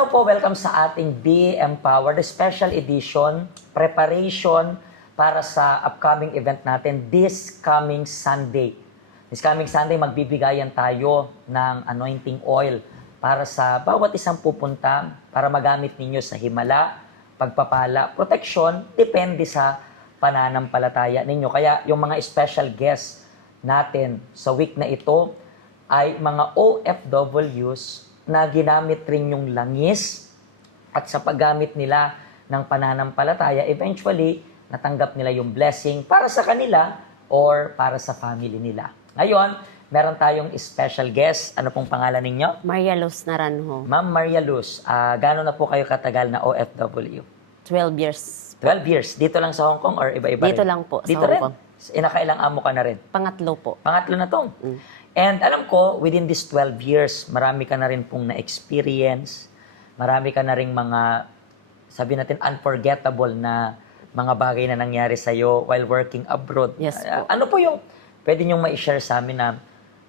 Hello po, welcome sa ating Be Empowered Special Edition, preparation para sa upcoming event natin this coming Sunday. This coming Sunday, magbibigayan tayo ng anointing oil para sa bawat isang pupunta para magamit ninyo sa himala, pagpapala, protection, depende sa pananampalataya ninyo. Kaya yung mga special guests natin sa week na ito ay mga OFWs na ginamit rin yung langis at sa paggamit nila ng pananampalataya, eventually, natanggap nila yung blessing para sa kanila or para sa family nila. Ngayon, meron tayong special guest. Ano pong pangalan ninyo? Maria Luz Naranjo. Ma'am Maria Luz, gano'n na po kayo katagal na OFW? 12 years. 12 years. Dito lang sa Hong Kong or iba-iba Dito rin? lang po, sa Dito Hong rin? Kong. Inakailang amo ka na rin? Pangatlo po. Pangatlo na to. And alam ko, within these 12 years, marami ka na rin pong na-experience, marami ka na rin mga, sabi natin, unforgettable na mga bagay na nangyari sa'yo while working abroad. Yes po. Ano po yung pwede niyong ma-share sa amin na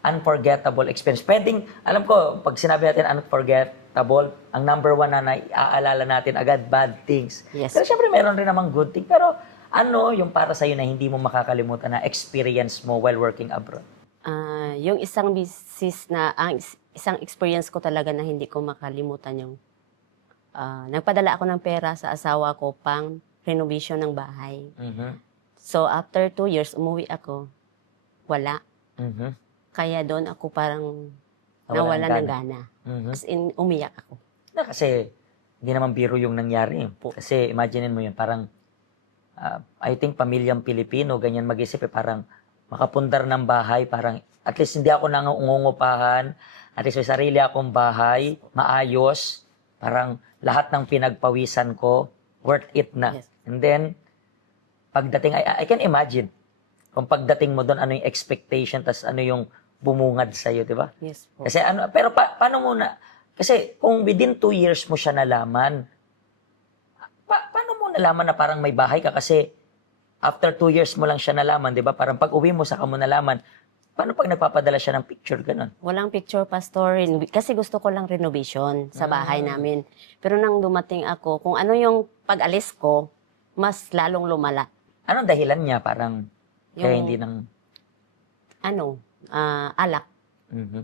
unforgettable experience? Pwedeng, alam ko, pag sinabi natin unforgettable, ang number one na naaalala natin agad, bad things. Yes. Pero syempre, meron rin namang good thing. Pero ano yung para sa'yo na hindi mo makakalimutan na experience mo while working abroad? Yung isang business na, isang experience ko talaga na hindi ko makalimutan yung nagpadala ako ng pera sa asawa ko pang renovation ng bahay. Mhm. So after 2 years, umuwi ako. Wala. Mhm. Kaya doon ako parang Nawalan nawala ng ng gana. Mhm. As in, umiyak ako. Na kasi hindi naman biro yung nangyari. Kasi imaginein mo yun, parang I think pamilyang Pilipino, ganyan mag-isip parang makapundar ng bahay, parang at least hindi ako nangungupahan, at least may sarili akong bahay, maayos, parang lahat ng pinagpawisan ko, worth it na. Yes. And then, pagdating, I can imagine, kung pagdating mo doon, ano yung expectation, tas ano yung bumungad sa'yo, di ba? Yes po. Kasi ano, pero paano mo na, kasi kung within 2 years mo siya nalaman, paano mo nalaman na parang may bahay ka? Kasi after 2 years mo lang siya nalaman, di ba? Parang pag uwi mo, saka mo nalaman. Paano pag nagpapadala siya ng picture, ganun? Walang picture, Pastor. Kasi gusto ko lang renovation sa bahay namin. Pero nang dumating ako, kung ano yung pag-alis ko, mas lalong lumala. Anong dahilan niya? Parang, kaya hindi nang... Alak. Mhm.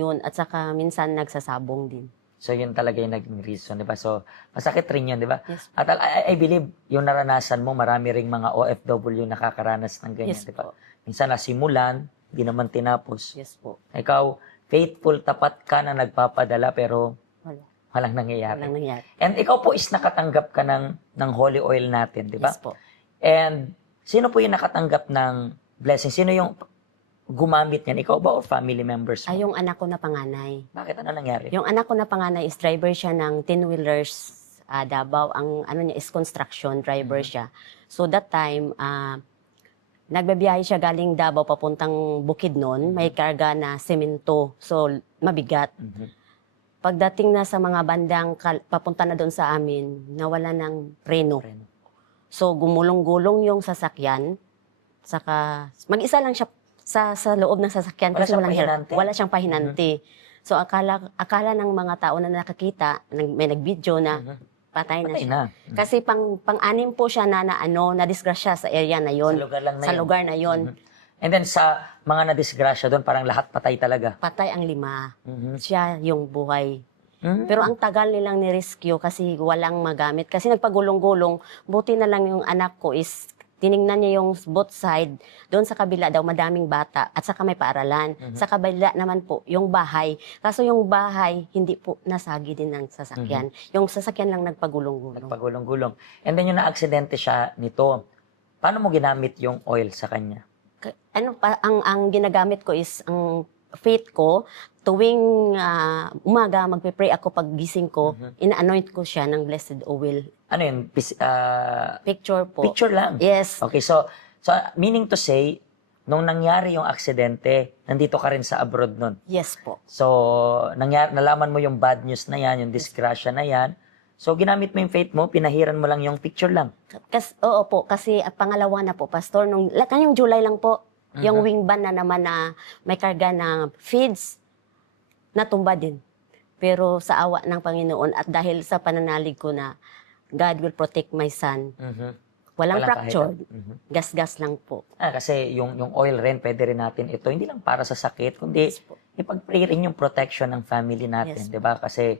Yun. At saka minsan nagsasabong din. So, yun talaga yung naging reason, di ba? So, masakit rin yun, di ba? Yes. At I believe, yung naranasan mo, marami ring mga OFW nakakaranas ng ganyan, Yes di ba? po. Minsan nasimulan, hindi naman tinapos. Yes po. Ikaw, faithful, tapat ka na nagpapadala, pero Wala. walang nangyayari. Walang nangyari. And ikaw po is nakatanggap ka ng holy oil natin, di ba? Yes po. And sino po yung nakatanggap ng blessing? Sino yung gumamit niyan? Ikaw ba o family members mo? Yung anak ko na panganay. Bakit? Ano nangyari? Yung anak ko na panganay is driver siya ng 10-wheelers Davao. Ang ano niya is construction driver siya. So that time, nagbabiyahe siya galing Davao papuntang Bukidnon. May karga na semento. So mabigat. Mhm. Pagdating na sa mga bandang papunta na doon sa amin, nawala ng preno. So gumulong-gulong yung sasakyan. Saka mag-isa lang siya sa loob ng sasakyan Wala kasi siyang walang pahinante? wala siyang pahinante. So akala ng mga tao na nakakita, may nag-video na patay na Patay siya. na. Kasi pang-anim po siya na nadisgrasya sa area na yon. Sa lugar lang na Sa yun. lugar na yon. Mhm. And then sa mga nadisgrasya doon, parang lahat patay talaga. Patay ang 5. Mhm. Siya yung buhay. Mhm. Pero ang tagal nilang ni-rescue kasi walang magamit. Kasi nagpagulong-gulong, buti na lang yung anak ko is tiningnan niya yung both side. Doon sa kabila daw madaming bata at saka may paaralan. Sa kabila naman po yung bahay. Kaso yung bahay hindi po nasagi din ng sasakyan. Yung sasakyan lang nagpagulong-gulong. Nagpagulong-gulong. And then yung na-aksidente siya nito, paano mo ginamit yung oil sa kanya? Ang ginagamit ko is ang faith ko. Tuwing umaga magpe-pray ako pag gising ko, ina-anoint ko siya ng blessed oil. Ano yun? Picture po. Picture lang? Yes. Okay, so meaning to say, nung nangyari yung aksidente, nandito ka rin sa abroad nun. Yes po. So, nalaman mo yung bad news na yan, yung disgrasya na yan. So, ginamit mo yung faith mo, pinahiran mo lang yung picture lang. Oo po, kasi pangalawa na po, Pastor, kanyang July lang po, yung wing van na naman na may karga na feeds, natumba din. Pero sa awa ng Panginoon at dahil sa pananalig ko na God will protect my son, walang fracture, gas-gas lang po. Kasi yung oil rin, pwede rin natin ito, hindi lang para sa sakit, kundi Yes po. ipag-pray rin yung protection ng family natin, Yes. di ba? Kasi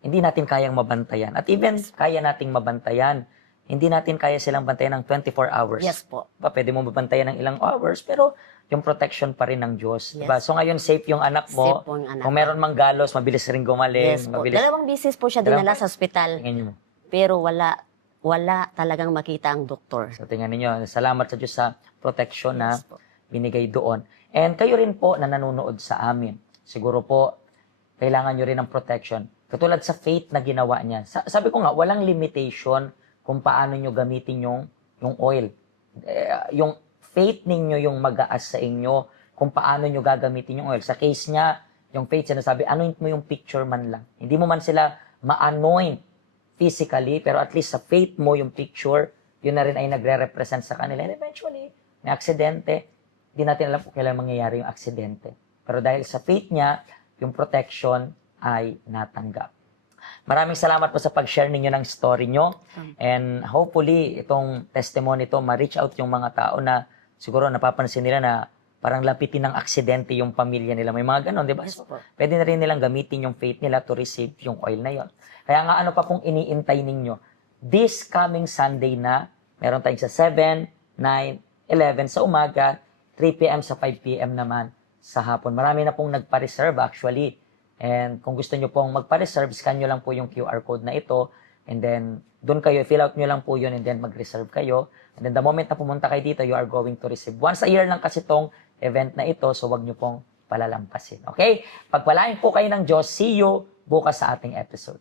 hindi natin kayang mabantayan. At even kaya nating mabantayan, hindi natin kaya silang bantayan ng 24 hours. Yes po. Diba? Pwede mo mabantayan ng ilang hours, pero yung protection pa rin ng Diyos. Yes. Diba? So ngayon, safe yung anak mo. Safe po yung anak Kung ko. meron mang galos, mabilis rin gumaling. Yes po. Mabilis. 2 beses po siya dinala sa ospital. Tingnan nyo. Pero wala talagang makita ang doktor. So tingnan niyo, salamat sa Diyos sa protection na Yes po. binigay doon. And kayo rin po na nanonood sa amin. Siguro po, kailangan nyo rin ng protection. Katulad sa faith na ginawa niya. Sabi ko nga, walang limitation kung paano nyo gamitin yung oil. Yung faith ninyo yung mag-aas sa inyo kung paano nyo gagamitin yung oil. Sa case niya, yung faith sinasabi, anoint mo yung picture man lang. Hindi mo man sila ma-anoint physically, pero at least sa faith mo yung picture, yun na rin ay nagre-represent sa kanila. And eventually, may aksidente, hindi natin alam kung kailan mangyayari yung aksidente. Pero dahil sa faith niya, yung protection ay natanggap. Maraming salamat po sa pag-share ninyo ng story nyo. And hopefully, itong testimony to ma-reach out yung mga tao na siguro napapansin nila na parang lapitin ng aksidente yung pamilya nila. May mga ganon, di ba? Yes So, po. pwede na rin nilang gamitin yung faith nila to receive yung oil na yon. Kaya nga ano pa pong iniintay ninyo? This coming Sunday na, meron tayong sa 7, 9, 11 sa umaga, 3 p.m. sa 5 p.m. naman sa hapon. Marami na pong nagpa-reserve actually. And kung gusto nyo pong magpa-reserve, scan nyo lang po yung QR code na ito. And then, doon kayo, fill out nyo lang po yun and then mag-reserve kayo. And then the moment na pumunta kayo dito, you are going to receive. Once a year lang kasi itong event na ito, so wag nyo pong palalampasin. Okay? Pagpalain po kayo ng Diyos. See you bukas sa ating episode.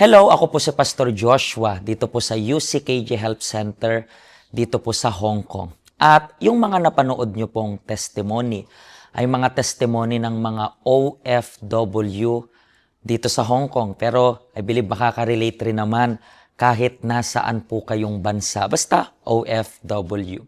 Hello, ako po si Pastor Joshua dito po sa UCKJ Health Center dito po sa Hong Kong. At yung mga napanood nyo pong testimony ay mga testimony ng mga OFW dito sa Hong Kong. Pero I believe makaka-relate rin naman kahit nasaan po kayong bansa. Basta OFW.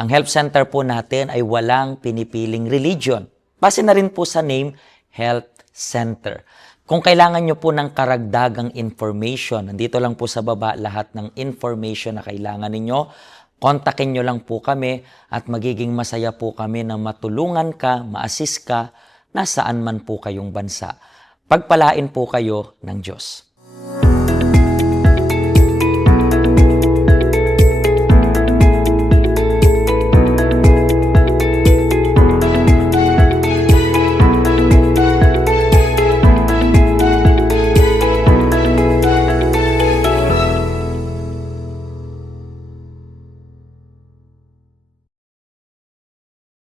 Ang health center po natin ay walang pinipiling religion. Base na rin po sa name, Health Center. Kung kailangan nyo po ng karagdagang information, nandito lang po sa baba lahat ng information na kailangan ninyo. Kontakin nyo lang po kami at magiging masaya po kami na matulungan ka, ma-assist ka, nasaan man po kayong bansa. Pagpalain po kayo ng Diyos.